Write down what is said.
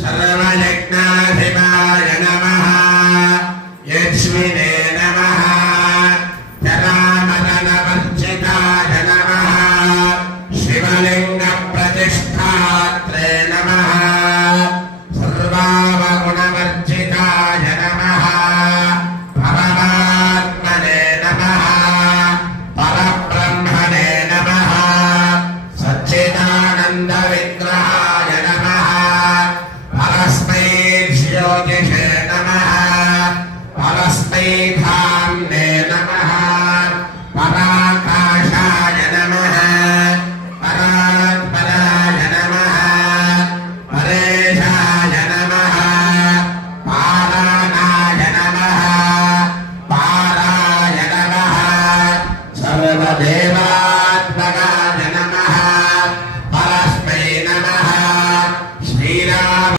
सर्वयज्ञाधिपाय नमः यज्विने नमः जरामरणवर्जिताय नमः शिवलिङ्गप्रतिष्ठात्रे नमः सर्वावगुणवर्जिताय नमः परमात्मने नमः परब्रह्मणे नमः सच्चिदानन्दविग्रहाय नमः परस्मै ज्योतिषे नमः परस्मै